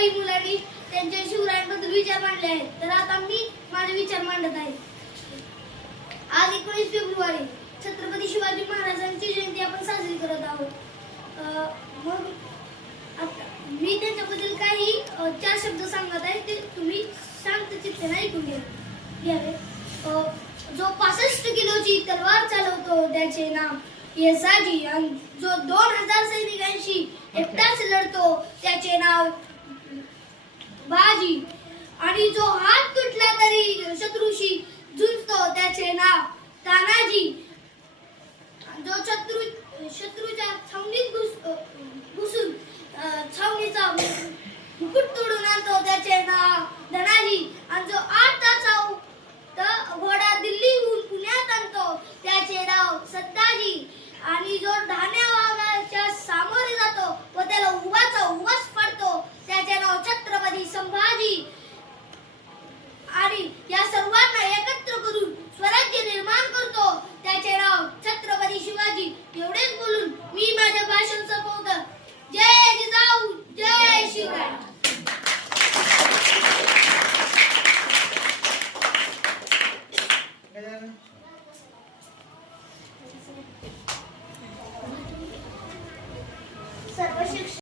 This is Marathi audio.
काही मुलांनी त्यांच्या शिवरायांबद्दल विचार मांडले आहेत, तर आता मी माझे विचार मांडत आहे. आज 19 फेब्रुवारी छत्रपती शिवाजी महाराजांची जयंती आपण साजरी करत आहोत. मग मी त्यांच्याबद्दल काही 4 शब्द सांगत आहे, ते तुम्ही शांत चित्ताने ऐकून घ्यावे. जो 65 किलोची तलवार चालवतो त्याचे नाव येसाजी, आणि जो 2000 सैनिकांशी एकटाच लढतो त्याचे नाव बाजी, आणि जो हात तुटला तरी शत्रूशी झुंजतो त्याचे नाव तानाजी, जो शत्रूच्या छावणीत घुसून छावणीचा मुकुट तोडून आणतो त्याचे नाव धनाजी, आणि जो 8 तासात घोडा दिल्लीहून पुण्यात आणतो त्याचे नाव सत्ताजी, आणि जो ढाण्या वाघाच्या सामोरे जातो व त्याला उभाचा उभाच